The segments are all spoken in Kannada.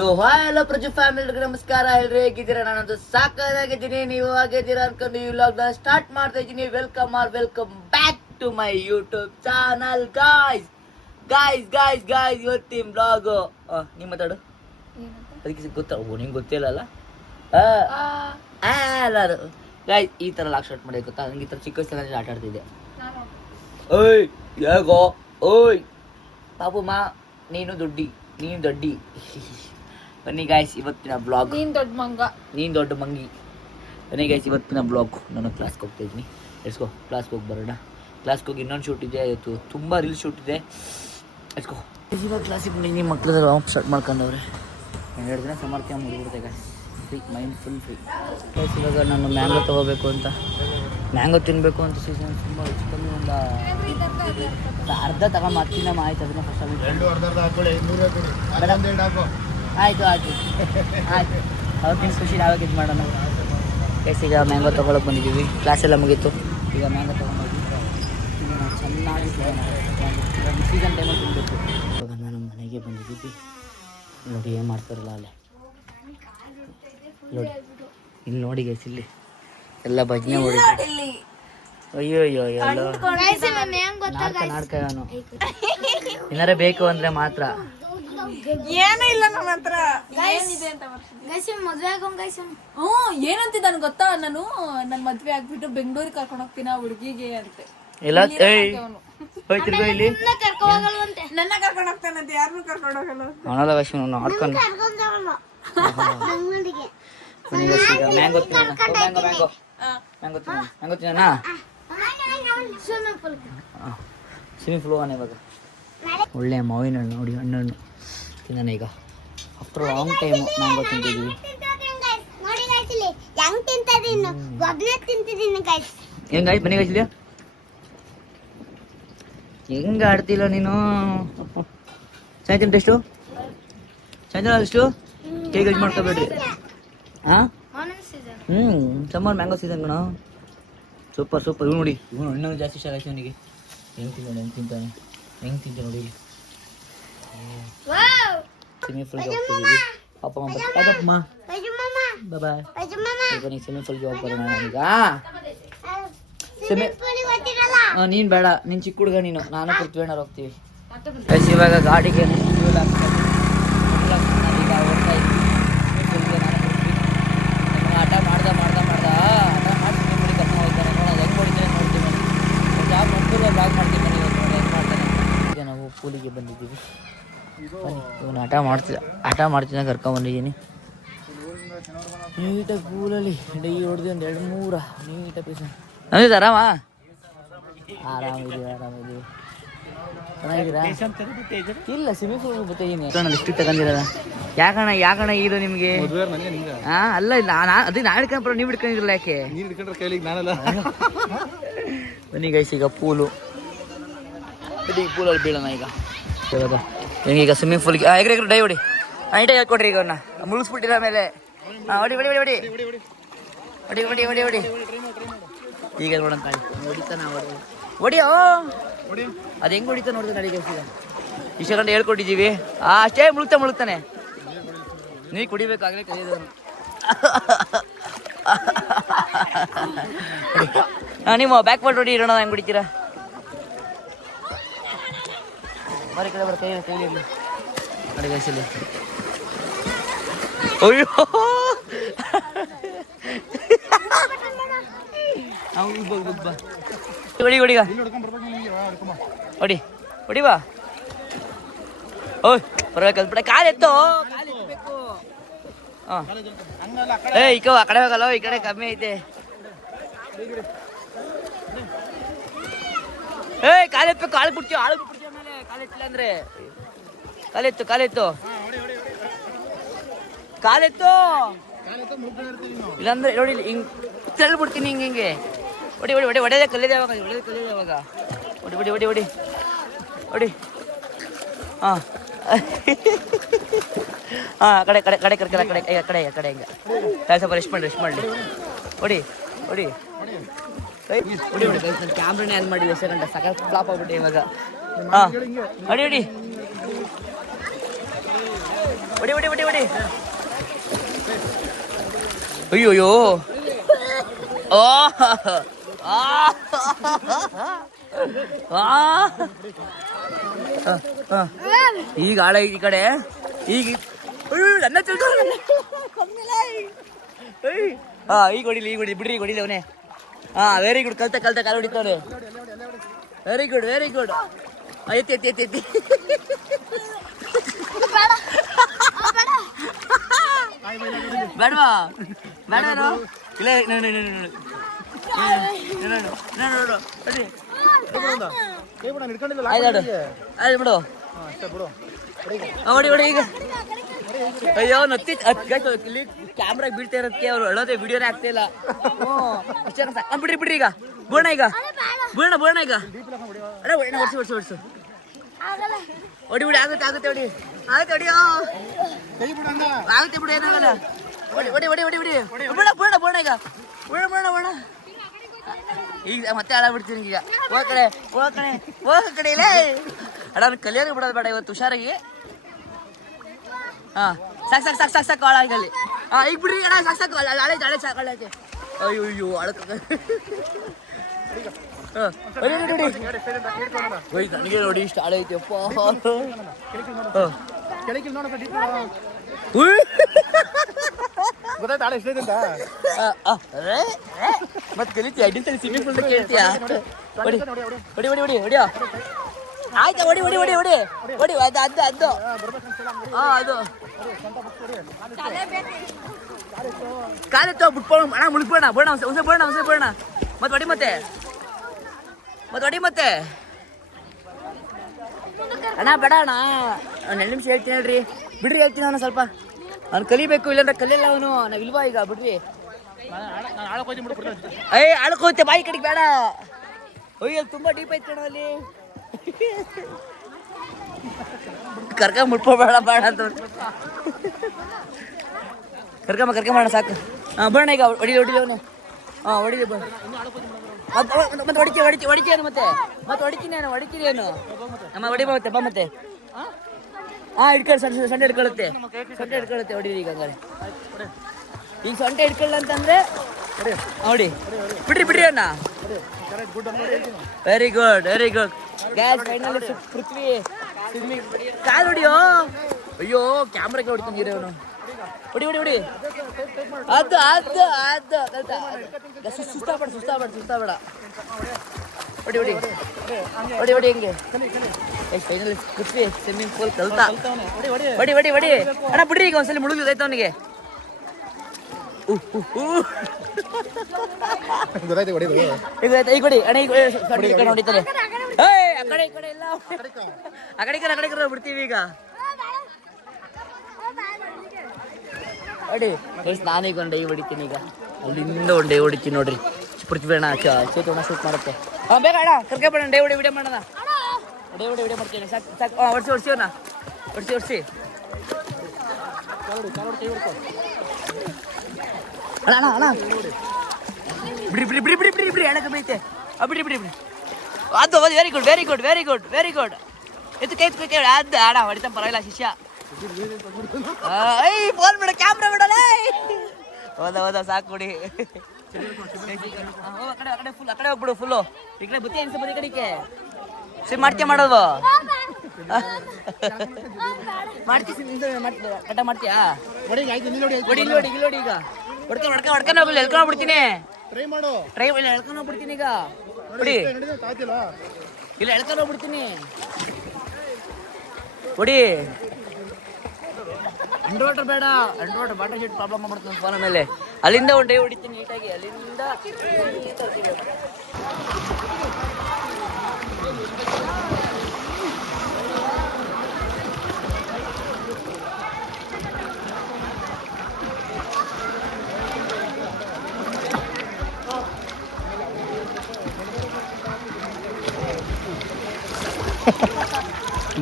ಸೊ ಹಾಯ್ ಹಲೋ ಪ್ರಜು ಫ್ಯಾಮಿಲಿ ನಮಸ್ಕಾರ. ಎಲ್ರು ಹೇಗಿದ್ದೀರಾ? ನಾನಂತೂ ಸಾಕಾಗಿದ್ದೀನಿ, ನೀವು ಆಗಿದ್ದೀರಾ ಅನ್ಕೊಂಡು ಈ ವ್ಲಾಗ್ನ ಸ್ಟಾರ್ಟ್ ಮಾಡ್ತಾ ಇದ್ದೀನಿ. Welcome back to my YouTube channel guys. ಇವತ್ತಿನ ಬ್ಲಾಗ್ ನೀ ಮಾತಾಡು, ಅದಕ್ಕೆ ಗೊತ್ತ ನಿಂಗೆ ಗೊತ್ತಿಲ್ಲಲ್ಲ ಅದು ಗಾಯ್ಸ್. ಈ ಥರ ಲಾಕ್ ಸ್ಟಾರ್ಟ್ ಮಾಡೋದು ಗೊತ್ತಾ? ನಂಗೆ ಈ ಥರ ಚಿಕ್ಕ ವಯಸ್ಸಲ್ಲಿ ಆಟ ಆಡ್ತಿದ್ದೆ. ಓಯ್ ಹೇಗೋ ಓಯ್ ಪಾಪು ಮಾ ನೀನು ದೊಡ್ಡಿ ಬನ್ನಿ ಗಾಯ್ಸ್ ಇವತ್ತಿನ ಬ್ಲಾಗ್. ನೀನು ದೊಡ್ಡ ಮಂಗಿ. ಬನ್ನಿ ಗಾಯ್ಸ್ ಇವತ್ತಿನ ಬ್ಲಾಗ್. ನಾನು ಕ್ಲಾಸ್ಗೆ ಹೋಗ್ತಾ ಇದ್ದೀನಿ. ಎಸ್ಕೋ ಕ್ಲಾಸ್ಗೆ ಹೋಗಿ ಬರೋಣ. ಕ್ಲಾಸ್ಗೆ ಹೋಗಿ ಇನ್ನೊಂದು ಶೂಟ್ ಇದೆ, ಇವತ್ತು ತುಂಬ ರೀಲ್ಸ್ ಶೂಟ್ ಇದೆ. ಎಸ್ಕೋ ಇವಾಗ ಕ್ಲಾಸಿಗೆ ಬಂದು ಮಕ್ಕಳು ಆಫ್ ಸ್ಟಾರ್ಟ್ ಮಾಡ್ಕೊಂಡವ್ರೆ. 2 ದಿನ ಸಮರ್ಥ್ಯ ಮುಗಿಬಿಡ್ತೆ guys. Free mind full free guys. ಇವಾಗ ನಾನು ಮ್ಯಾಂಗೋ ತೊಗೋಬೇಕು ಅಂತ, ಮ್ಯಾಂಗೋ ತಿನ್ನಬೇಕು ಅಂತ ಸೀಸನ್ ತುಂಬ ಹೆಚ್ಚು ಕಮ್ಮಿ ಒಂದು ಅರ್ಧ ತಗೊಂಡು ಮತ್ತಿನ ಆಯ್ತು. ಅದನ್ನ ಫಸ್ಟ್ ಆಯಿತು ಅವತ್ತಿನ ಖುಷಿ ನಾವಾಗ ಇದು ಮಾಡೋಣ ಗೈಸ್. ಈಗ ಮ್ಯಾಂಗೋ ತೊಗೊಳಕ್ಕೆ ಬಂದಿದ್ದೀವಿ. ಕ್ಲಾಸೆಲ್ಲ ಮುಗೀತು. ಈಗ ಮ್ಯಾಂಗೋ ತೊಗೊಂಡೋಗಿ ಚೆನ್ನಾಗಿ ಸೀಸನ್ ಟೈಮಲ್ಲಿ ತಿನ್ನಬೇಕು. ಇವಾಗ ನಾನು ಮನೆಗೆ ಬಂದಿದ್ದೀವಿ. ನೋಡಿ ಏನು ಮಾಡ್ತಾರಲ್ಲ ಅಲ್ಲೇ ನೋಡಿ, ಇಲ್ಲಿ ನೋಡಿ ಗೈಸ್, ಇಲ್ಲಿ ಎಲ್ಲ ಭಜನೆ ಓಡಿ. ಅಯ್ಯೋ ಎಲ್ಲ ನಾಡ್ಕ ಏನಾರ ಬೇಕು ಅಂದ್ರೆ ಮಾತ್ರ. ಏನೂ ಇಲ್ಲ ನಮ್ಮ ಹತ್ರ. ಏನಂತಿದ್ದ ನನ್ಗೆ ಗೊತ್ತಾ? ನಾನು ನನ್ನ ಮದ್ವೆ ಆಗ್ಬಿಟ್ಟು ಬೆಂಗಳೂರಿಗೆ ಕರ್ಕೊಂಡು ಹೋಗ್ತೀನಿ ಆ ಹುಡುಗಿಗೆ ಅಂತೆ. ಎಲ್ಲ ಹೋಯ್ತಿರ್ಗೋ ಇಲ್ಲಿ ನನ್ನ ಕರ್ಕೊಂಡು ಹೋಗ್ತಾನಂತೆ. ಯಾರನ್ನೂ ಕರ್ಕೊಂಡು ಹೋಗಲ್ಲ. ಅವನಲ್ಲ ವೈಷ್ಣು ನೋಡ್ಕೊಂಡು ಮ್ಯಾಂಗೋ ತಿನ್ನೋಣ. ಸ್ವಿಮ್ಮಿಂಗ್ ಪೂಲ್ ಹೋಗೋಣ ಇವಾಗ. ಒಳ್ಳೆ ಮಾವಿನ ಹಣ್ಣು ನೋಡಿ, ಹಣ್ಣು ತಿನ್ನೋಣ ಈಗ. ಆಫ್ಟರ್ ಲಾಂಗ್ ಟೈಮು ಮ್ಯಾಂಗೋ ತಿಂತಿದ್ದೀವಿ. ಹೆಂಗಾಯ್ತು ಬನ್ನಿ ಗಾಯ್ಸಿದ್ಯಾ? ಹೆಂಗೆ ಆಡ್ತಿಲ್ಲ ನೀನು? ಸಾಯಂಕಾಲ ಎಷ್ಟು ಹೇಗೆ ಯೂಸ್ ಮಾಡ್ಕೋಬೇಡ್ರಿ. ಹಾಂ ಸಮ್ಮರ್ ಮ್ಯಾಂಗೋ ಸೀಸನ್ ಕಣ. ಸೂಪರ್ ಇವ್ ನೋಡಿ, ಇವನು ಹಣ್ಣು ಜಾಸ್ತಿ ಇಷ್ಟ ಆಯ್ತು ಇವನಿಗೆ. ಹೆಂಗೆ ತಿಂತಾನೆ ನೋಡಿ. ಸ್ವಿಮ್ಮಿಂಗ್ ಪೂಲ್ಗೆ ಹೋಗ್ತಿದ್ದೀವಿ. ಅಪ್ಪ ಅಮ್ಮ ಬಾಯ್. ಬನ್ನಿ ಸ್ವಿಮ್ಮಿಂಗ್ ಪೂಲ್ಗೆ ಹೋಗಿ ಬರೋಣ ನಾನೀಗ. ನೀನು ಬೇಡ, ನೀನು ಚಿಕ್ಕ ಹುಡುಗ ನೀನು. ನಾನು ಪೃಥ್ವೇಣರು ಹೋಗ್ತೀವಿ. ಇವಾಗ ಗಾಡಿಗೆ ಫ್ಯೂಲ್ ಹಾಕ್ತಾ ನಾನೀಗ ಹೋಗ್ತಾ ಇದ್ವಿ. ಆಟ ಮಾಡ್ದ ಸ್ವಿಮ್ಮಿಂಗ್ ಪೂಲಿಗೆ ಕರ್ಕೊಂಡು ಹೋಗ್ತಾನೆ. ನೋಡೋದು ಹೆಂಗೆ ಹೊಡಿತಾನೆ ನೋಡ್ತೀವಿ. ಜಾಬ್ ಮಾಡ್ಕೊಂಡು ಬ್ಲಾಗ್ ಮಾಡ್ತೀವಿ ಬನ್ನಿ. ಇವತ್ತು ನೋಡಿ ಹೆಂಗೆ ಮಾಡ್ತಾನೆ. ಈಗ ನಾವು ಪೂಲಿಗೆ ಬಂದಿದ್ದೀವಿ. ಬನ್ನಿ ಇವನು ಆಟ ಮಾಡ್ತೀನಿ ಕರ್ಕೊಂಬಂದಿದ್ದೀನಿ. ನೀಟಾಗಿ ಪೂಲಲ್ಲಿ ಡೈ ಹೊಡೆದು ಒಂದು 2-3 ನೀಟಾಗಿ ಪೀಸ್ ನಮ್ದು ಆರಾಮಿದ್ದೀವಿ. ಚೆನ್ನಾಗಿದ್ದೀರಾ? ಇಲ್ಲ ಸ್ವಿಮ್ಮಿಂಗ್ ಪೂಲ್ ಬರ್ತಾಯಿದ್ದೀನಿ. ಎಷ್ಟು ತಗೊಂಡಿರೋದ? ಯಾಕಣ್ಣ ಇದು ನಿಮಗೆ? ಅಲ್ಲ ಅದಕ್ಕೆ ನಾನು ಹಿಡ್ಕೊಂಡ್ರೆ ನೀವು ಹಿಡ್ಕೊಂಡಿರಲ್ಲ. ಯಾಕೆ ಬನ್ನಿ ಗೈಸ್ ಈಗ ಪೂಲಲ್ಲಿ ಬೀಳೋಣ ಈಗ. ಹೆಂಗೀಗ ಸ್ವಿಮ್ಮಿಂಗ್ ಪೂಲ್ಗೆ ಎಗ್ರೆ ಡೈ ಹೊಡಿ. ನೀಟಾಗಿ ಹೇಳ್ಕೊಡ್ರಿ ಈಗ ಅವನ್ನ ಮುಳುಗಿಸ್ಬಿಟ್ಟಿರ ಮೇಲೆ. ಹೊಡಿ ಈಗ ನೋಡೋಣ ಹೊಡಿತಾನ ಹೊಡಿಯೋ. ಅದು ಹೆಂಗೆ ಹೊಡಿತಾ ನೋಡಿದ್ರೆ ನಡಿಗೆ ಈಗ ಇಷ್ಟ ಗಂಟೆ ಹೇಳ್ಕೊಟ್ಟಿದ್ದೀವಿ. ಅಷ್ಟೇ ಮುಳುಗ್ತಾನೆ. ನೀ ಕುಡಿಬೇಕಾಗಲೇ ಕಲಿಯೋದು. ನಿಮ್ಮ ಬ್ಯಾಕ್ ಪಾರ್ಟ್ ಹೊಡಿ ಇರೋಣ. ಹೆಂಗೆ ಹೊಡಿತೀರಾ? ಮರಿ ಕಡೆ ಕೈ ಕೈಲಿ ಅಡಿಗೆಸಲಿ. ಅಯ್ಯೋ ಹೊಡಿ ಬಾ. ಓಯ್ ಪರವಾಗಿಲ್ಲ, ಕಾಲೆತ್ತು. ಹಾಂ ಆ ಕಡೆ ಹೋಗಲ್ಲ, ಈ ಕಡೆ ಕಮ್ಮಿ ಐತೆ. ಕಾಲೆತ್ತು, ಕಾಲು ಬಿಡ್ತೀವಿ ಆಮೇಲೆ. ಕಾಲೆತ್ತಿಲ್ಲ ಅಂದ್ರೆ ಕಾಲೆತ್ತು ಇಲ್ಲಾಂದ್ರೆ ನೋಡಿ ಹಿಂಗೆ ತಳ್ಳಿಬಿಡ್ತೀನಿ. ಹಿಂಗೆ ಹೊಡೆದೇ ಕಲ್ಲಿದೆ ಅವಾಗ. ಹೊಡಿ. ಹಾಂ ಕಡೆ ಕರ್ಕಲ್ಲ. ಕಡೆ ಹಿಂಗೆ ಸ್ವಲ್ಪ ರೆಸ್ಟ್ ಮಾಡಲಿ. ಹೊಡಿ. ನಾನು ಕ್ಯಾಮ್ರಾನೇ ಆನ್ ಮಾಡಿಲ್ಲ ಸೆಕೆಂಡ್. ಸಖತ್ ಫ್ಲಾಪ್ ಆಗ್ಬಿಟ್ಟೆ ಇವಾಗ. ಹಾಂ ಹೊಡಿ. ಹೊಡಿ ಹೊಡಿ ಹೊಡಿ ಹೊಡಿ. ಅಯ್ಯೋಯ್ಯೋ. ಓ ಈಗ ಆಳ ಈ ಕಡೆ ಈಗ ನನ್ನ ಈಗ ಹೊಡಿಲಿ ಈಗ ಹೊಡಿ ಬಿಡ್ರಿ ಹೊಡಿಲಿ ಅವನೇ. ವೆರಿ ಗುಡ್ ಕಲ್ತ ಕಾಲು ಹೊಡಿತವನೆ. ವೆರಿ ಗುಡ್ ಎತ್ತಿ ಎತ್ತಿ ಎತ್ತಿ ಎತ್ತಿ. ಬೇಡವಾ ಬೇಡ ಇಲ್ಲ ಬಿಡು ಹೊಡಿ ಹೊಡಿ ಈಗ. ಅಯ್ಯೋ ನತ್ತಿ ಇಲ್ಲಿ ಕ್ಯಾಮ್ರಾಗ ಬೀಳ್ತಾ ಇರೋದಕ್ಕೆ ಅವ್ರು ಹೇಳೋದೇ ವಿಡಿಯೋನೇ ಆಗ್ತಾ ಇಲ್ಲ. ಬಿಡ್ರಿ ಬಿಡ್ರಿ ಈಗ ಬೋಣ ಈಗ ಬೋಣ ಈಗ ಅಣ್ಣ ಹೊಡ್ಸು ಹೊಡಿ ಹೊಡಿ ಆಗುತ್ತೆ ಹೊಡಿ ಆಗುತ್ತೆ ಹೊಡಿಯೋ ಆಗುತ್ತೆ ಬಿಡು ಏನಾಗಲ್ಲ. ಹೊಡಿ ಹೊಡಿ ಹೊಡಿ ಹೊಡಿ ಹೊಡಿ ಬೋಣ ಈಗ ಬೋಣ ಈಗ ಮತ್ತೆ ಹಾಳಾಗ್ಬಿಡ್ತೀನಿ ಈಗ. ಹೋಗ ಕಡೆ ಇಲ್ಲ ಅಣ್ಣ ಕಲಿಯೋರಿಗೆ ಬಿಡೋದು ಬೇಡ ಇವತ್ತು ಹುಷಾರಾಗಿ. ಸಾಕು ಹಾಳಾಗಲ್ಲಿ. ಈಗ ಬಿಡ್ರಿ ಅಣ್ಣ ಸಾಕು ಹಳೆ ಸಾಕು ಅಯ್ಯೋ ನನಗೆ ನೋಡಿ ಇಷ್ಟ ಹಾಳೆ ಐತಿಯಪ್ಪ. ಮತ್ತೆ ಕಲಿತೀಯ ಅಡ್ಡಿಂತ ಸ್ವಿಮ್ಮಿಂಗ್ ಪೂಲ್ ಕೇಳ್ತೀಯಾ? ಹೊಡಿ ಹೊಡಿ ಹೊಡಿ ಹೊಡಿ ಹೊಡಿಯೋ ಆಯ್ತಾ ಹೊಡಿ ಹೊಡಿ ಹೊಡಿ ಹೊಡಿ ಹೊಡಿ ಅದು ಅದು ಕಾಲೆತ್ತ ಬಿಟ್ಬೋಣ ಅಣ್ಣ ಮುಳುಗ್ಬೋಣ ಬೋಣ ಬೋಣ ಮತ್ತೆ ಹೊಡಿ ಮತ್ತೆ ಹೊಡಿ ಮತ್ತೆ ಅಣ್ಣ ಬೇಡ ಅಣ್ಣ 2 ನಿಮಿಷ ಹೇಳ್ತೀನಿ ಹೇಳ್ರಿ ಬಿಡ್ರಿ ಹೇಳ್ತೀನಿ ಅವನು ಸ್ವಲ್ಪ ಅವ್ನು ಕಲಿಬೇಕು ಇಲ್ಲಾಂದ್ರೆ ಕಲಿಯಲ್ಲ ಅವನು. ನಾವು ಇಲ್ವಾ ಈಗ ಬಿಡ್ರಿ. ಆಳ್ಕೋತೆ ಬಾಯಿ ಕಡೆಗೆ ಬೇಡ. ಅಯ್ಯ ತುಂಬಾ ಡೀಪ್ ಐತೆ ಕಣ ಅಲ್ಲಿ. ಮುಟ್ಕೋಬೇಡ ಬೇಡ ಅಂತ ಕರ್ಕಂಬ ಸಾಕು. ಬರೋಣ ಈಗ ಹೊಡಿಲಿ ಅವನು. ಹೊಡಿಲಿ ಮತ್ತೆ ಹೊಡಿತೀಯನು ಮತ್ತೆ ಹೊಡಿತೀನಿ ಏನು ನಮ್ಮ ಹೊಡಿ ಮತ್ತೆ ಬಾ ಮತ್ತೆ. ಹಿಡ್ಕೊಳ್ಳಿ ಸೊಂಟೆ ಹಿಡ್ಕೊಳ್ಳುತ್ತೆ ಹೊಡಿರಿ ಈಗ ಹಂಗಾರೆ. ಈಗ ಸೊಂಟೆ ಹಿಡ್ಕೊಳ್ಳ ಅಂತಂದ್ರೆ ನೋಡಿ ಬಿಡ್ರಿ ಅಣ್ಣ. ವೆರಿ ಗುಡ್ ಗ್ಯಾಸ್ ಫೈನಲಿ ಪೃಥ್ವಿ ಕಾಲು ಹೊಡಿಯೋ. ಅಯ್ಯೋ ಕ್ಯಾಮ್ರಾಗೆ ಹೊಡಿತಾನೆ ನೀರು ಅವನು. ಹೊಡಿ ಅದು ಸುಸ್ತಾಬೇಡ ಹೊಡಿ ಹಿಂಗೆ. ಫೈನಲಿ ಪೃಥ್ವಿ ಸ್ವಿಮ್ಮಿಂಗ್ ಪೂಲ್ ಕಲ್ತ. ಹೊಡಿ ಅಣ್ಣ ಬಿಡ್ರಿ ಈಗ ಒಂದ್ಸಲಿ ಮುಳುಗಿದೈತೆ ಅವನಿಗೆ. ಈಗ ಹೊಡಿ ಅಣ್ಣ ಈಗ ಹೊಡಿತಾರೆ. ಆ ಕಡೆ ಬಿಡ್ತೀವಿ ಈಗ. ಹೊಡಿ ನಾನೀಗ ಒಂದು ಡೈ ಹೊಡಿತೀನಿ ಈಗ. ಅಲ್ಲಿಂದ ಒಂದು ಡೈ ಹೊಡಿತೀನಿ ನೋಡ್ರಿ. ಪೃಥ್ವಿ ಅಣ್ಣ ಚೇತೋಣ ಶೂಟ್ ಮಾಡುತ್ತೆ. ಬೇಗ ಅಣ್ಣ ಕರ್ಕೊಂಬೇಡ ಡೈ ಹೊಡಿ ವಿಡಿಯೋ ಮಾಡೋಣ. ವಿಡಿಯೋ ಮಾಡ್ತೀನಿ ಸಾಕು ಹೊಡ್ಸಿ ಅಣ್ಣ ಹೊಡ್ಸಿ ಅಣ್ಣ ಬಿಡ್ರಿ ಅಣ್ಣ ಕಮ್ಮಿ ಐತೆ. ಬಿಡ್ರಿ ಅದು ವೆರಿ ಗುಡ್ ಎತ್ತು ಅದು ಅಣ್ಣ ಹೊಡಿತ ಪರವಾಗಿಲ್ಲ ಶಿಷ್ಯ. ಫೋನ್ ಬಿಡ ಕ್ಯಾಮ್ರಾ ಬಿಡಲ್ಲ. ಹೌದಾ ಸಾಕು ಬಿಡಿ. ಆ ಕಡೆ ಹೋಗ್ಬಿಡು ಫುಲ್ಲು. ಈ ಕಡೆ ಬುತ್ತಿ ಅನ್ಸ ಬರೀ ಕಡೆಗೆ ಸಿಮ್ ಮಾಡೋದು ಕಟ ಮಾಡ್ತೀಯಾ? ಹೊಡಿ ಈಗ ಹೊಡ್ಕೊಂಡು ಹೋಗಲಿ ಎಳ್ಕೊಂಡ್ಬಿಡ್ತೀನಿ. ಟ್ರೈ ಎಳ್ಕೊಂಡು ಹೋಗ್ಬಿಡ್ತೀನಿ ಈಗ. ಹೊಡಿ ಇಲ್ಲ ಎಳ್ಕೊಂಡು ಹೋಗ್ಬಿಡ್ತೀನಿ. ಹೊಡಿ ಅಂಡರ್ ಬೇಡ ವಾಟರ್ ಶೀಟ್ ಪ್ರಾಬ್ಲಮ್ ಮಾಡ್ಬಿಡ್ತೀನಿ ಫೋನ್ ಮೇಲೆ. ಅಲ್ಲಿಂದ ಒಂದು ಡೇ ಹೊಡಿತೀನಿ ನೀಟಾಗಿ. ಅಲ್ಲಿಂದ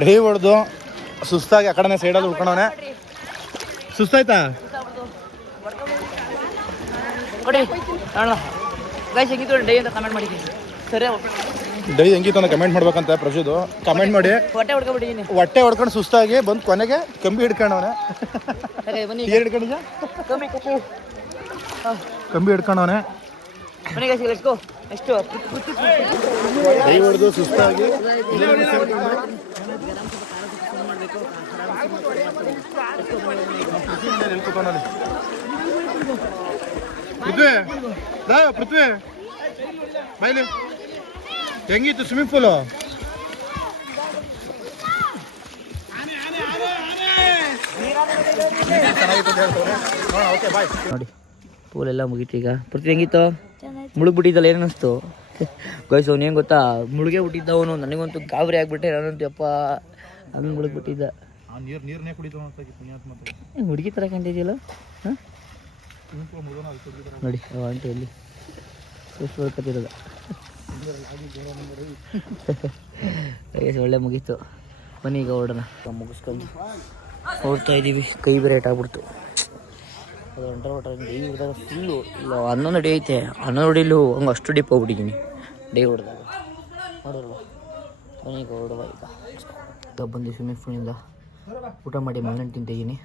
ಡೈ ಹೊಡೆದು ಸುಸ್ತಾಗಿ ಆ ಕಡೆ ಸೈಡಲ್ಲಿ ಉಳ್ಕೊಂಡವನೆ. ಸುಸ್ತಾಯ್ತಾ? ನೋಡಿ ಗೈಸ್ ಹೆಂಗಿತ್ತು ಡೈ ಅಂತ ಕಮೆಂಟ್ ಮಾಡಿದ್ದೀನಿ. ಸರಿ ಡೈ ಹೆಂಗಿತ್ತು ಅಂತ ಕಮೆಂಟ್ ಮಾಡ್ಬೇಕಂತ ಪ್ರಜುದು. ಕಮೆಂಟ್ ಮಾಡಿ. ಹೊಟ್ಟೆ ಹೊಡ್ಕೊಬಿಟ್ಟಿದ್ದೀನಿ. ಹೊಟ್ಟೆ ಹೊಡ್ಕೊಂಡು ಸುಸ್ತಾಗಿ ಬಂದು ಕೊನೆಗೆ ಕಂಬಿ ಹಿಡ್ಕೊಂಡವನೆ. ಬನ್ನಿ ಏನು ಹಿಡ್ಕೊಂಡಿದ್ದ? ಕಂಬಿ ಹಿಡ್ಕೊಂಡವನೆ. ಮನೆಗೆ ಲೆಟ್ಸ್ ಗೋ. ಎಷ್ಟು ಡೈ ಹೊಡೆದು ಸುಸ್ತಾಗಿ ಪೃಥ್ವಿ ಬಾಯ್ಲಿ. ಹೆಂಗಿತ್ತು ಸ್ವಿಮ್ಮಿಂಗ್ ಪೂಲು? ನೋಡಿ ಪೂಲ್ ಎಲ್ಲ ಮುಗೀತು ಈಗ. ಪೃಥ್ವಿ ಹೆಂಗಿತ್ತು? ಮುಳುಗ್ಬಿಟ್ಟಿದ್ದಲ್ಲ, ಏನು ಅನಿಸ್ತು ಗೈಸ್? ಅವ್ನು ಏನು ಗೊತ್ತಾ, ಮುಳುಗೇ ಬಿಟ್ಟಿದ್ದವನು. ನನಗಂತೂ ಗಾಬರಿ ಆಗ್ಬಿಟ್ಟೆ. ನಾನಂತೂ ಯಪ್ಪ ಹಂಗೆ ಮುಳುಗ್ಬಿಟ್ಟಿದ್ದ. ನೀರನ್ನೇ ಕುಡಿತು ಹುಡುಗಿ ಥರ ಕಂಡಿದೆಯಲ್ಲ. ಹಾಂ ನೋಡಿ ಆಂಟಿ ಎಲ್ಲಿ ಕತ್ತಿರೋದ. ಒಳ್ಳೆ ಮುಗೀತು. ಬನ್ನಿ ಈಗ ಹೊರಡೋಣ. ಮುಗಿಸ್ಕೊಂಡು ಹೊರಡ್ತಾ ಇದ್ದೀವಿ. ಕೈ ಬೇರೆ ಏಟಾಗ್ಬಿಡ್ತು. ಅದು ಹೊರಟಾಗ ಡೇ ಹೊಡೆದಾಗ ಫುಲ್ಲು ಇಲ್ಲ 11 ಅಡಿ ಐತೆ. 11 ಅಡಿಲೂ ಹಂಗೆ ಅಷ್ಟು ಡಿಪ್ ಹೋಗ್ಬಿಟ್ಟಿದ್ದೀನಿ ಡೇ ಹೊಡೆದಾಗ. ನೋಡೋಲ್ವ ಬನ್ನಿ ಈಗ ಹೊರಡುವ. ಈಗ ಬಂದು ಸ್ವಿಮ್ಮಿಂಗ್ ಪೂಲಿಂದ ಊಟ ಮಾಡಿ ಮಲ್ನಟ್ಟು ತಿಂತಿದ್ದೀನಿ.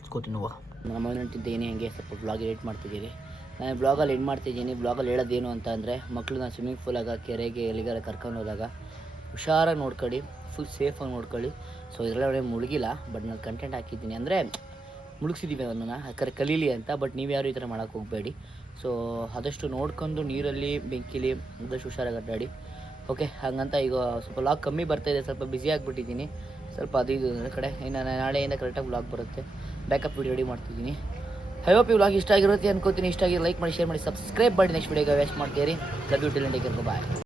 ಇಸ್ಕೋತೀನವ್ವ. ನಾನು ಮಲ್ನಟ್ಟು ತಿಂತಿದ್ದೀನಿ. ಹಂಗೆ ಸ್ವಲ್ಪ ಬ್ಲಾಗ್ ಎಡಿಟ್ ಮಾಡ್ತಿದ್ದೀನಿ. ನಾನು ಬ್ಲಾಗಲ್ಲಿ ಎಂಡ್ ಮಾಡ್ತಿದ್ದೀನಿ. ಬ್ಲಾಗಲ್ಲಿ ಹೇಳೋದೇನು ಅಂತ ಅಂದರೆ, ಮಕ್ಕಳನ್ನ ಸ್ವಿಮ್ಮಿಂಗ್ ಪೂಲಾಗ, ಕೆರೆಗೆ, ಎಲ್ಲಿಗಾರ ಕರ್ಕೊಂಡು ಹೋದಾಗ ಹುಷಾರಾಗಿ ನೋಡ್ಕೊಳ್ಳಿ, ಫುಲ್ ಸೇಫಾಗಿ ನೋಡ್ಕೊಳ್ಳಿ. ಸೊ ಇದರಲ್ಲೇ ಮುಳುಗಿಲ್ಲ, ಬಟ್ ನಾನು ಕಂಟೆಂಟ್ ಹಾಕಿದ್ದೀನಿ ಅಂದರೆ ಮುಳುಗಿಸಿದ್ದೀವಿ ಅವನನ್ನು, ಯಾಕಂದರೆ ಕಲೀಲಿ ಅಂತ. ಬಟ್ ನೀವು ಯಾರು ಈ ಥರ ಮಾಡೋಕ್ಕೆ ಹೋಗಬೇಡಿ. ಸೊ ಆದಷ್ಟು ನೋಡ್ಕೊಂಡು ನೀರಲ್ಲಿ, ಬೆಂಕಿಲಿ ಆದಷ್ಟು ಹುಷಾರಾಗಿ ಅಡ್ಡಾಡಿ. ಓಕೆ, ಹಾಗಂತ ಈಗ ಸ್ವಲ್ಪ ವ್ಲಾಗ್ ಕಮ್ಮಿ ಬರ್ತಾಯಿದೆ. ಸ್ವಲ್ಪ ಬ್ಯುಸಿ ಆಗಿಬಿಟ್ಟಿದ್ದೀನಿ. ಸ್ವಲ್ಪ ಅದು ಇದು ಕಡೆ. ಇನ್ನು ನಾಳೆಯಿಂದ ಕರೆಕ್ಟಾಗಿ ವ್ಲಾಗ್ ಬರುತ್ತೆ. ಬ್ಯಾಕಪ್ ವಿಡಿಯೋ ರೆಡಿ ಮಾಡ್ತಿದ್ದೀನಿ. ಐ ಹೋಪ್ ಈ ವ್ಲಾಗ್ ಇಷ್ಟ ಆಗಿರುತ್ತೆ ಅನ್ಕೋತೀನಿ. ಇಷ್ಟ ಆಗಿ ಲೈಕ್ ಮಾಡಿ, ಶೇರ್ ಮಾಡಿ, ಸಬ್ಸ್ಕ್ರೈಬ್ ಮಾಡಿ. ನೆಕ್ಸ್ಟ್ ವಿಡಿಯೋಗೆ ವೇಸ್ಟ್ ಮಾಡ್ತೀರಿ. Love you till and take care. Bye.